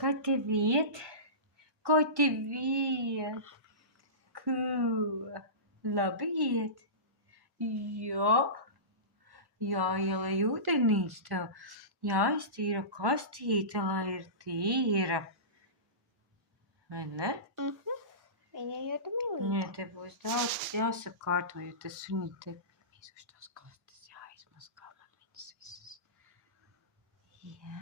Kā tev iet? Kā tev iet? Ko? Labi iet? Jā. Jāielej ūdenīs tev. Jāiztīra kastīte, lai ir tīra. Vai ne? Viņa jūta mīlīga. Viņai te būs daudz jāsakārto, jo tas suņi te visus tās kastes jāizmazgā man viņas visas. Jā.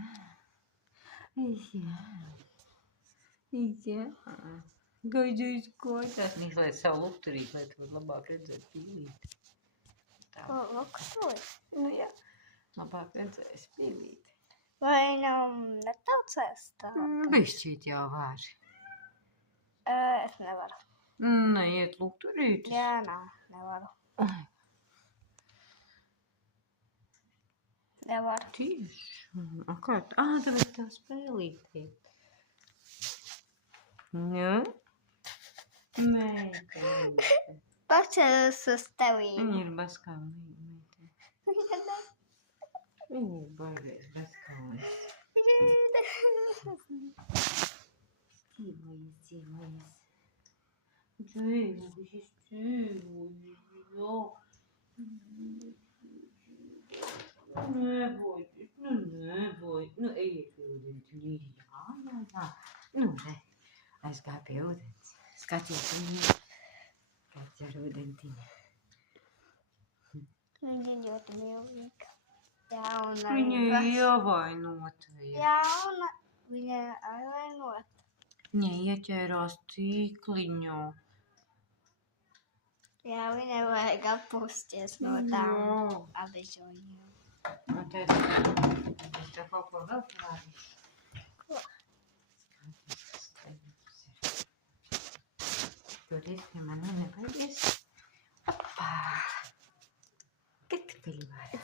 Gaidies kotās. Meklēt savu lukturīti, lai tu var labāk redzēt pīlīti. Tā. Ko luksturi? Nu jā, labāk redzēs pīlīti. Vai netaucēs tā? Bišķīt jau var. Es nevaru. Neiet lukturītis. Jā, nevaru. Nevaru. Tieši. Kā? Tev ir tā spēlītī. Jā? Meitē. Paceļas uz tevīm. Viņa ir bezkālīga meitē. Viņa ir baigais bezkālīgs. Dzīvojas. Dzīvojas. Nebojis. Ejiet pie ūdentiņa. Jā. Re. Aizgāja pie ūdens. Skaties viņu. Kāds ar ūdentiņu. Viņa ļoti mīlīga. Jā, un Viņa ievainota. Jā, un viņa ievainota. Viņa ieķērās tīkliņu. Jā, viņai vajag atpūsties no tām abežoņiem. Un tad es tev kaut ko vēl parādīšu. Ko? Toreiz pie mani nepaidies. Opā! Kad tu peļvāri?